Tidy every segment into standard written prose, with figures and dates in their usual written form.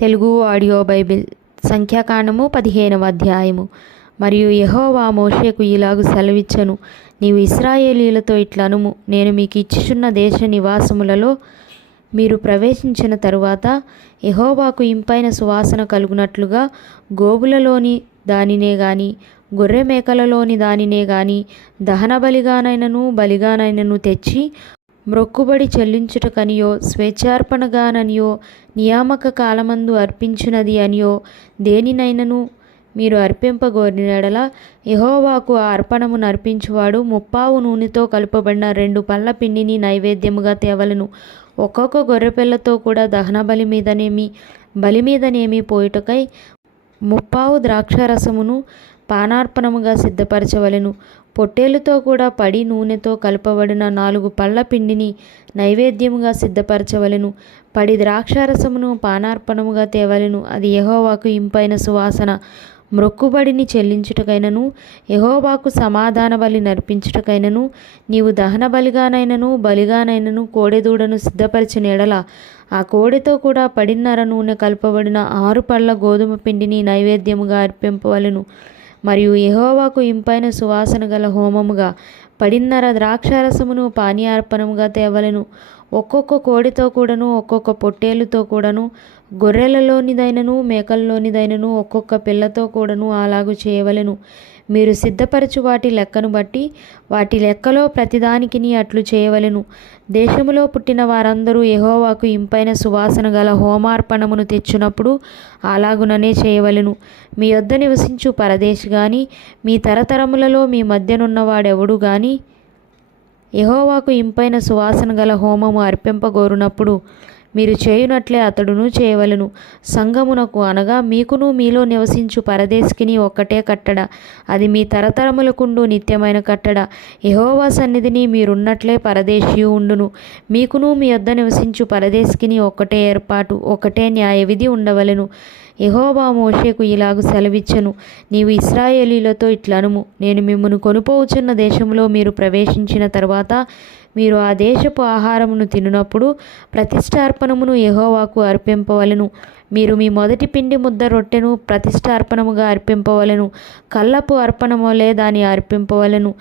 Telugu audio Bible సంఖ్యాకాండము 15వ అధ్యాయము. మరియు యెహోవా మోషేకు ఇలాగు సెలవిచ్చెను, నీవు ఇశ్రాయేలీయులతో ఇట్లనుము, నేను మీకు ఇచ్చుచున్న దేశ నివాసములలో మీరు ప్రవేశించిన తరువాత యెహోవాకు ఇంపైన సువాసన కలుగునట్లుగా గోవులలోని దానినే గాని గొర్రె మేకలలోని దానినే గాని దహనబలిగానైనను బలిగానైనను తెచ్చి మ్రొక్కుబడి చెల్లించుటకనియో స్వేచ్ఛార్పణగాననియో నియామక కాలమందు అర్పించినది అనియో దేనినైనను మీరు అర్పింపగోరిన యెడల యెహోవాకు ఆ అర్పణమును అర్పించువాడు 30 నూనెతో కలుపబడిన 2 పళ్ళ పిండిని నైవేద్యముగా తేవలను. ఒక్కొక్క గొర్రెపిల్లతో కూడా దహన బలి మీదనేమి పోయుటకై 30 ద్రాక్షారసమును పానార్పణముగా సిద్ధపరచవలెను. పొట్టేలుతో కూడా పడి నూనెతో కలపబడిన 4 పళ్ళ పిండిని నైవేద్యముగా సిద్ధపరచవలెను. పడి ద్రాక్షారసమును పానార్పణముగా తేవలెను. అది యెహోవాకు ఇంపైన సువాసన. మ్రొక్కుబడిని చెల్లించుటకైనను యెహోవాకు సమాధాన బలి నర్పించుటకైనను నీవు దహన బలిగానైనను బలిగానైనను కోడెదూడను సిద్ధపరిచిన ఎడల ఆ కోడెతో కూడా 10 నూనె కలపబడిన 6 పళ్ళ గోధుమ పిండిని నైవేద్యముగా అర్పింపవలెను. మరియు యెహోవాకు ఇంపైన సువాసన గల హోమముగా 10 ద్రాక్షారసమును పానీయార్పణముగా తేవలెను. ఒక్కొక్క కోడితో కూడాను ఒక్కొక్క పొట్టేలుతో కూడాను గొర్రెలలోనిదైనను మేకల్లోనిదైనను ఒక్కొక్క పిల్లతో కూడాను అలాగు చేయవలెను. మీరు సిద్ధపరచు వాటి లెక్కను బట్టి వాటి లెక్కలో ప్రతిదానికిని అట్లు చేయవలెను. దేశములో పుట్టిన వారందరూ యెహోవాకు ఇంపైన సువాసన గల హోమార్పణమును తెచ్చినప్పుడు అలాగుననే చేయవలెను. మీ యొద్ద నివసించు పరదేశి గాని మీ తరతరములలో మీ మధ్యనున్నవాడెవడు గాని యెహోవాకు ఇంపైన సువాసన గల హోమము అర్పింపగోరునప్పుడు మీరు చేయునట్లే అతడును చేయవలెను. సంగమునకు అనగా మీకును మీలో నివసించు పరదేశికిని ఒక్కటే కట్టడ, అది మీ తరతరములకుండు నిత్యమైన కట్టడ. యెహోవా సన్నిధిని మీరున్నట్లే పరదేశియు ఉండును. మీకును మీ యొద్ద నివసించు పరదేశికిని ఒక్కటే ఏర్పాటు, ఒకటే న్యాయవిధి ఉండవలెను. యెహోవా మోషేకు ఇలాగు సెలవిచ్చెను, నీవు ఇశ్రాయేలీయులతో ఇట్లనుము, నేను మిమ్మును కొనుపోవుచున్న దేశంలో మీరు ప్రవేశించిన తరువాత మీరు ఆ దేశపు ఆహారమును తినునప్పుడు ప్రతిష్ఠార్పణమును యెహోవాకు అర్పింపవలెను. మీరు మీ మొదటి పిండి ముద్ద రొట్టెను ప్రతిష్ఠార్పణముగా అర్పింపవలెను. కల్లపు అర్పణములే దాన్ని అర్పింపవలెను.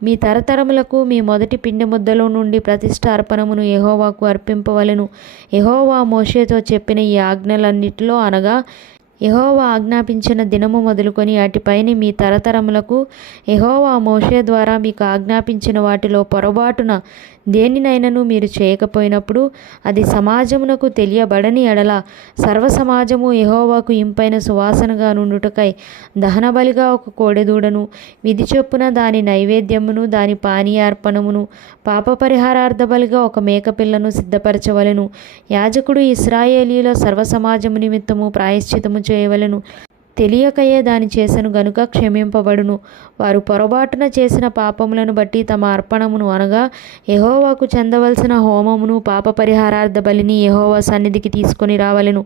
మీ తరతరములకు మీ మొదటి పిండి ముద్దలో నుండి ప్రతిష్ఠార్పణమును యెహోవాకు అర్పింపవలెను. యెహోవా మోషేతో చెప్పిన ఈ ఆజ్ఞలన్నిటిలో అనగా యెహోవా ఆజ్ఞాపించిన దినము మొదలుకొని అటుపైన మీ తరతరములకు యెహోవా మోషే ద్వారా మీకు ఆజ్ఞాపించిన వాటిలో పొరబాటున దేనినైనను మీరు చేయకపోయినప్పుడు అది సమాజమునకు తెలియబడని ఎడల సర్వ సమాజము యెహోవాకు ఇంపైన సువాసనగా నుండుటకై దహనబలిగా ఒక కోడెదూడను, విధి చొప్పున దాని నైవేద్యమును దాని పానీయార్పణమును పాప పరిహారార్థ బలిగా ఒక మేకపిల్లను సిద్ధపరచవలెను. యాజకుడు ఇశ్రాయేలీయుల సర్వ సమాజము నిమిత్తము ప్రాయశ్చితము చేయవలెను. తెలియకయే దాని చేసెను గనుక క్షమింపబడును. వారు పొరబాటున చేసిన పాపములను బట్టి తమ అర్పణమును అనగా యెహోవాకు చెందవలసిన హోమమును పాప పరిహారార్థ బలిని యెహోవా సన్నిధికి తీసుకొని రావలెను.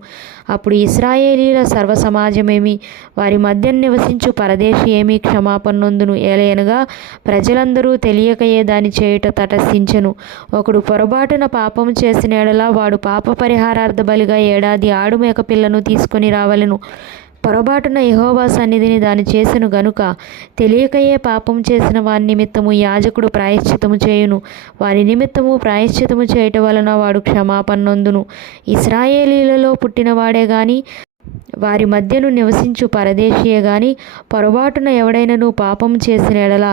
అప్పుడు ఇశ్రాయేలీయుల సర్వ సమాజమేమి వారి మధ్య నివసించు పరదేశి ఏమి క్షమాపణ నొందును. ఏలయనగా ప్రజలందరూ తెలియకయే దాని చేయుట తటస్థించెను. ఒకడు పొరబాటున పాపము చేసిన ఎడల వాడు పాప పరిహారార్థ బలిగా ఏడాది ఆడు మేక పిల్లను తీసుకొని రావలెను. పొరబాటున యెహోవా సన్నిధిని దాని చేసెను గనుక తెలియకయే పాపం చేసిన వారి నిమిత్తము యాజకుడు ప్రాయశ్చితము చేయును. వారి నిమిత్తము ప్రాయశ్చితము చేయటం వలన వాడు క్షమాపణ నొందును. ఇశ్రాయేలీయులలో పుట్టినవాడే గాని వారి మధ్యను నివసించు పరదేశియే గాని పొరబాటున ఎవడైనను పాపం చేసిన ఎడల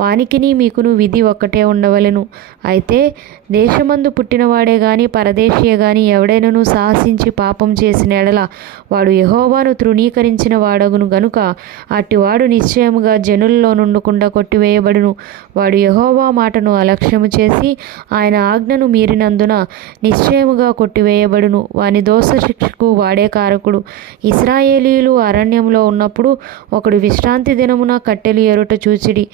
వానికిని మీకును విధి ఒక్కటే ఉండవలెను. అయితే దేశమందు పుట్టినవాడే గాని పరదేశియే గాని ఎవడైనను సాహసించి పాపం చేసిన ఎడల వాడు యెహోవాను తృణీకరించిన వాడగును గనుక అట్టివాడు నిశ్చయముగా జనులలో నుండకుండా కొట్టివేయబడును. వాడు యెహోవా మాటను అలక్ష్యము చేసి ఆయన ఆజ్ఞను మీరినందున నిశ్చయముగా కొట్టివేయబడును. వాని దోష శిక్షకు వాడే కారకుడు. ఇశ్రాయేలీయులు అరణ్యంలో ఉన్నప్పుడు ఒకడు విశ్రాంతి దినమున కట్టెలు ఏరుట చూచిడి.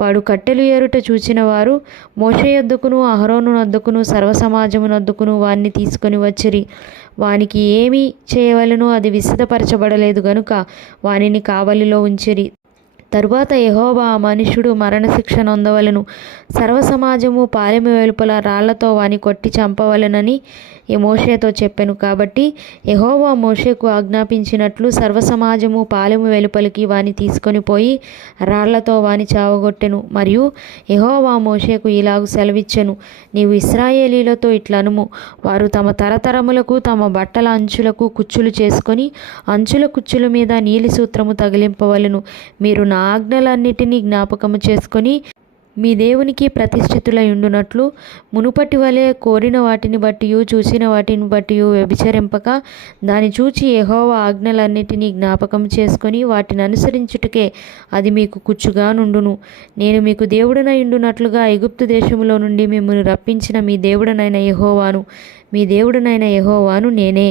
వాడు కట్టెలు ఏరుట చూచిన వారు మోషే యొద్దకును అహరోను నొద్దకును సర్వ సమాజము నొద్దకును వారిని తీసుకొని వచ్చిరి. వానికి ఏమి చేయవలెనో అది విశదపరచబడలేదు గనుక వానిని కావలిలో ఉంచిరి. తరువాత యెహోవా ఆ మనుష్యుడు మరణశిక్ష నొందవలెను. సర్వ సమాజము పాలెము వెలుపల రాళ్లతో వాని కొట్టి చంపవలెనని ఈ మోషేతో చెప్పెను. కాబట్టి యెహోవా మోషేకు ఆజ్ఞాపించినట్లు సర్వసమాజము పాలెము వెలుపలికి వాని తీసుకొని పోయి రాళ్లతో వాని చావగొట్టెను. మరియు యెహోవా మోషేకు ఇలాగు సెలవిచ్చెను, నీవు ఇశ్రాయేలీలతో ఇట్లనుము, వారు తమ తరతరములకు తమ బట్టల అంచులకు కుచ్చులు చేసుకొని అంచుల కుచ్చుల మీద నీలి సూత్రము తగిలింపవలెను. మీరు నా ఆజ్ఞలన్నిటినీ జ్ఞాపకము చేసుకొని మీ దేవునికి ప్రతిష్ఠితులై ఉండునట్లు మునుపటి వలె కోరిన వాటిని బట్టి చూసిన వాటిని బట్టి వ్యభిచరింపక దాన్ని చూచి యెహోవా ఆజ్ఞలన్నిటినీ జ్ఞాపకం చేసుకొని వాటిని అనుసరించుటకే అది మీకు కుచ్చుగా నుండును. నేను మీకు దేవుడనై ఉండునట్లుగా ఐగుప్తు దేశములో నుండి మిమ్మల్ని రప్పించిన మీ దేవుడనైన యెహోవాను నేనే.